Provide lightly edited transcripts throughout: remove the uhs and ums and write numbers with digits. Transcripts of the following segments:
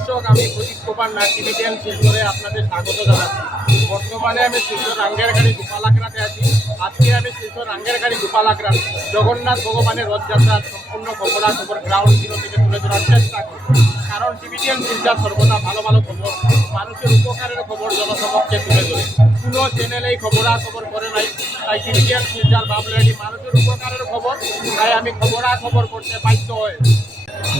দর্শক, আমি প্রদীপ কুমার নাথ টিভিটিএন শিলচরে আপনাদের স্বাগত জানাচ্ছি। বর্তমানে আমি শিলচর রাঙ্গেরখাড়ি গোপালাকড়াতে আছি। আজকে আমি শিলচর রাঙ্গেরখাড়ি গোপালাকড়া জগন্নাথ ভগবানের রথযাত্রার সম্পূর্ণ খবরাখবর গ্রাউন্ড জিরো থেকে তুলে ধরার চেষ্টা করি। কারণ টিভিটিএন শিলচর সর্বদা ভালো ভালো খবর, মানুষের উপকারের খবর জনসমক্ষে তুলে ধরে। কোনো চ্যানেল এই খবরাখবর করে নাই, তাই টিভিটিএন শিলচর ভাবলে এটি মানুষের উপকারের খবর, তাই আমি খবরাখবর করতে বাধ্য হয়ে।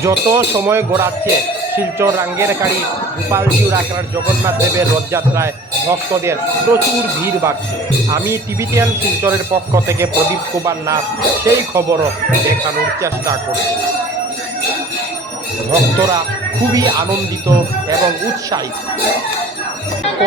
যত সময় গড়াচ্ছে শিলচর রাঙ্গেরখাড়ি গোপালজিউর আখড়ার জগন্নাথ দেবের রথযাত্রায় ভক্তদের প্রচুর ভিড় বাড়ছে। আমি টিভিটিএন শিলচরের পক্ষ থেকে প্রদীপ কুমার নাথ সেই খবরও দেখানোর চেষ্টা করছি। ভক্তরা খুবই আনন্দিত এবং উৎসাহিত।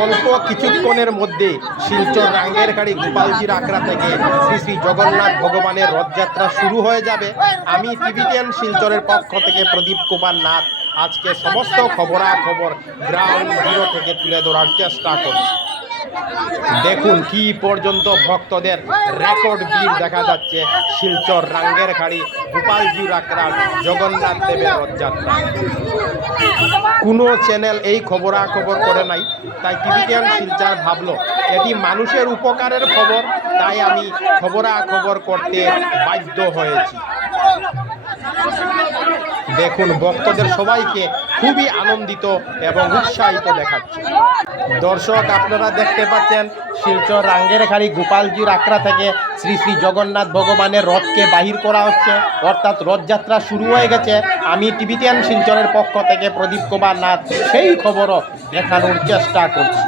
অল্প কিছুক্ষণের মধ্যে শিলচর রাঙ্গেরখাড়ি গোপালজির আখড়া থেকে শ্রী শ্রী জগন্নাথ ভগবানের রথযাত্রা শুরু হয়ে যাবে। আমি টিভিটিএন শিলচরের পক্ষ থেকে প্রদীপ কুমার নাথ আজকে সমস্ত খবরাখবর গ্রাউন্ড জিরো থেকে তুলে ধরার চেষ্টা করছি। দেখুন কি পর্যন্ত ভক্তদের রেকর্ড ভিড় দেখা যাচ্ছে শিলচর রাঙ্গেরখাড়ি গোপালজির আখড়ার জগন্নাথ দেবের রথযাত্রা। কোনো চ্যানেল এই খবরাখবর করে নাই, তাই টিভিটিএন শিলচর ভাবলো এটি মানুষের উপকারের খবর, তাই আমি খবরাখবর করতে বাধ্য হয়েছি। দেখুন ভক্তদের সবাইকে খুবই আনন্দিত এবং উৎসাহিত দেখাচ্ছে। দর্শক, আপনারা দেখতে পাচ্ছেন শিলচর রাঙ্গেরখাড়ি গোপালজির আখড়া থেকে শ্রী শ্রী জগন্নাথ ভগবানের রথকে বাহির করা হচ্ছে, অর্থাৎ রথযাত্রা শুরু হয়ে গেছে। আমি টিভিটিএন শিলচরের পক্ষ থেকে প্রদীপ কুমার নাথ সেই খবরও দেখানোর চেষ্টা করছি।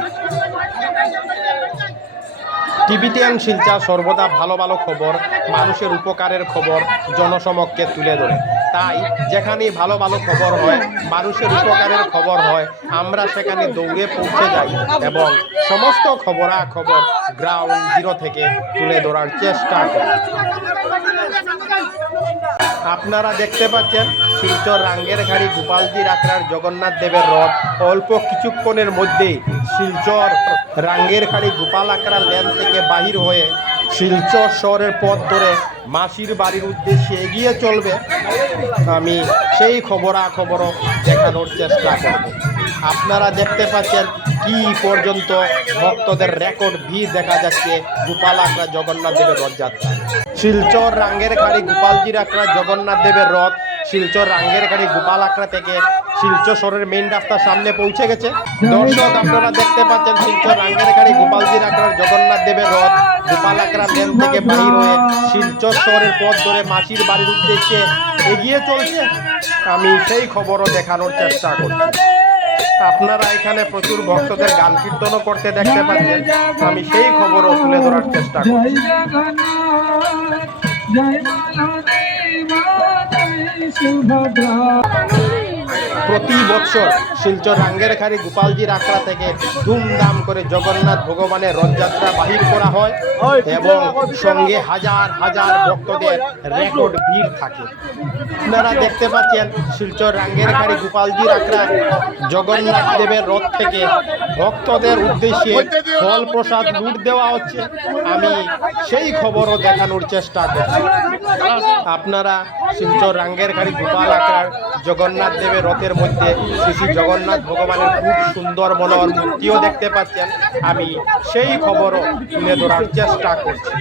টিভিটিএন শিলচর সর্বদা ভালো ভালো খবর, মানুষের উপকারের খবর জনসমক্ষে তুলে ধরে। তাই যেখানে ভালো ভালো খবর হয়, মানুষের উপকারের খবর হয়, আমরা সেখানে দৌড়ে পৌঁছে যাই এবং সমস্ত খবরাখবর গ্রাউন্ড জিরো থেকে তুলে ধরার চেষ্টা করি। আপনারা দেখতে পাচ্ছেন শিলচর রাঙ্গেরখাড়ি গোপালজির আখড়ার জগন্নাথ দেবের রথ অল্প কিছুক্ষণের মধ্যেই শিলচর রাঙ্গেরখাড়ি গোপাল আখড়া লেন থেকে বাহির হয়ে শিলচর শহরের পথ ধরে মাসির বাড়ির উদ্দেশ্যে এগিয়ে চলবে। আমি সেই খবরাখবরও দেখানোর চেষ্টা করব। আপনারা দেখতে পাচ্ছেন কি পর্যন্ত ভক্তদের রেকর্ড ভিড় দেখা যাচ্ছে গোপাল আখড়া জগন্নাথ দেবের রথযাত্রা। শিলচর রাঙ্গেরখাড়ি গোপালজির আখড়া জগন্নাথ দেবের রথ শিলচর রাঙ্গেরখাড়ি গোপাল আখড়া থেকে শিলচর শহরের মেইন রাস্তার সামনে পৌঁছে গেছে। দর্শক, আপনারা দেখতে পাচ্ছেন শিলচর রাঙ্গেরখাড়ি গোপালজির আখড়ার জগন্নাথ দেবের রথ গোপাল আখড়া লেন থেকে বাহির হয়ে শিলচর শহরের পথ ধরে মাসির বাড়ির উদ্দেশ্যে এগিয়ে চলছে। আমি সেই খবরও দেখানোর চেষ্টা করছি। আপনারা এখানে প্রচুর ভক্তদের গান কীর্তনও করতে দেখতে পাচ্ছেন। আমি সেই খবরও তুলে ধরার চেষ্টা করছি। প্রতি বছর শিলচর রাঙ্গেরখাড়ি গোপালজির আখড়া থেকে ধুমধাম করে জগন্নাথ ভগবানের রথযাত্রা বাহির করা হয় এবং সঙ্গে হাজার হাজার ভক্তদের রেকর্ড ভিড় থাকে। আপনারা দেখতে পাচ্ছেন শিলচর রাঙ্গেরখাড়ি গোপালজির আখড়া জগন্নাথ দেবের রথ থেকে ভক্তদের উদ্দেশ্যে ফল প্রসাদ লুট দেওয়া হচ্ছে। আমি সেই খবরও দেখানোর চেষ্টা করছি। আপনারা শিলচর রাঙ্গেরখাড়ি গোপাল আখড়ার জগন্নাথ দেবের রথের মধ্যে শ্রী শ্রী জগন্নাথ ভগবানের খুব সুন্দর মনোহর মূর্তিও দেখতে পাচ্ছেন। আমি সেই খবরও তুলে ধরার চেষ্টা করছি।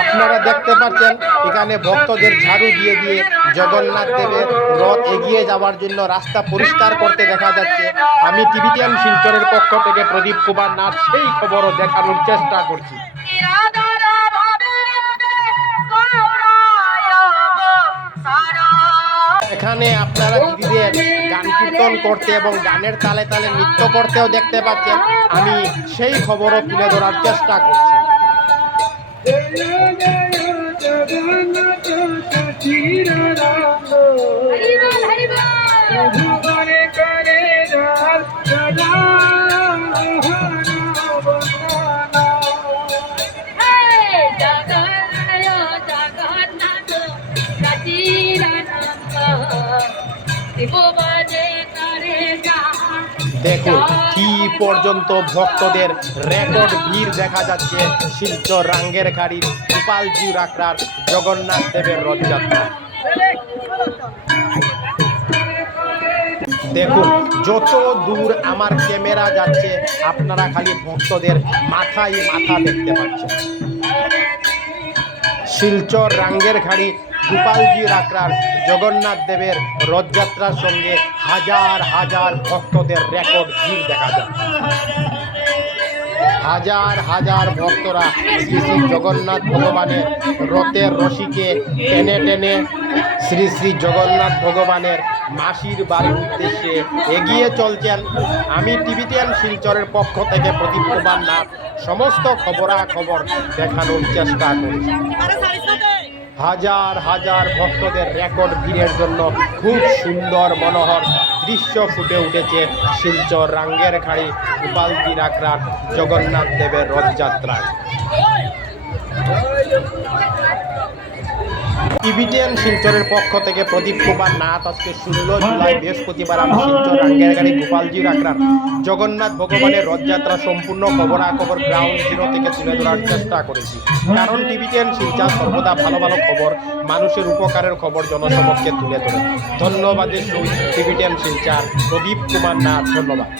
আপনারা দেখতে পাচ্ছেন এখানে ভক্তদের ঝাড়ু দিয়ে দিয়ে জগন্নাথ দেবের রথ এগিয়ে যাওয়ার জন্য রাস্তা পরিষ্কার করতে দেখা যাচ্ছে। আমি টিভিটিএন শিলচরের পক্ষ থেকে প্রদীপ কুমার নাথ সেই খবরও দেখানোর চেষ্টা করছি। এখানে আপনারা দিদিদের গান কীর্তন করতে এবং গানের তালে তালে নৃত্য করতেও দেখতে পাচ্ছেন। আমি সেই খবরও তুলে ধরার চেষ্টা করছি। দেখুন কি পর্যন্ত ভক্তদের রেকর্ড ভিড় দেখা যাচ্ছে শিলচর রাঙ্গেরখাড়ির গোপালজির আখড়ার জগন্নাথ দেবের রথযাত্রা। দেখুন যত দূর আমার ক্যামেরা যাচ্ছে আপনারা খালি ভক্তদের মাথায় মাথা দেখতে পাচ্ছেন। শিলচর রাঙ্গের ঘাড়ি গোপালজি রাকরার জগন্নাথ দেবের রথযাত্রার সঙ্গে হাজার হাজার ভক্তদের রেকর্ড ভিড় দেখা যায়। হাজার হাজার ভক্তরা শ্রী শ্রী জগন্নাথ ভগবানের রথের রশিকে টেনে টেনে শ্রী শ্রী জগন্নাথ ভগবানের মাসির বাড়ির উদ্দেশ্যে এগিয়ে চলছেন। আমি টিভি10 শিলচরের পক্ষ থেকে প্রদীপ কুমার নাথ সমস্ত খবরাখবর দেখানোর চেষ্টা করছি। হাজার হাজার ভক্তদের রেকর্ড ভিড়ের জন্য খুব সুন্দর মনোহর দৃশ্য ফুটে উঠেছে শিলচর রাঙ্গের ঘাড়ি গোপালজি রাকরার জগন্নাথ দেবের রথযাত্রায়। টিভি10 শিলচরের পক্ষ থেকে প্রদীপ কুমার নাথ আজকে 16 জুলাই বৃহস্পতিবার আমি শিলচর রাঙ্গের গাড়ি গোপালজি রাকরার জগন্নাথ ভগবানের রথযাত্রা সম্পূর্ণ খবরাখবর গ্রাউন্ড জিরো থেকে তুলে ধরার চেষ্টা করেছি। কারণ টিভি10 শিলচর সর্বদা ভালো ভালো খবর, মানুষের উপকারের খবর জনসমক্ষে তুলে ধরে। ধন্যবাদের সহিত টিভি10 শিলচর প্রদীপ কুমার নাথ, ধন্যবাদ।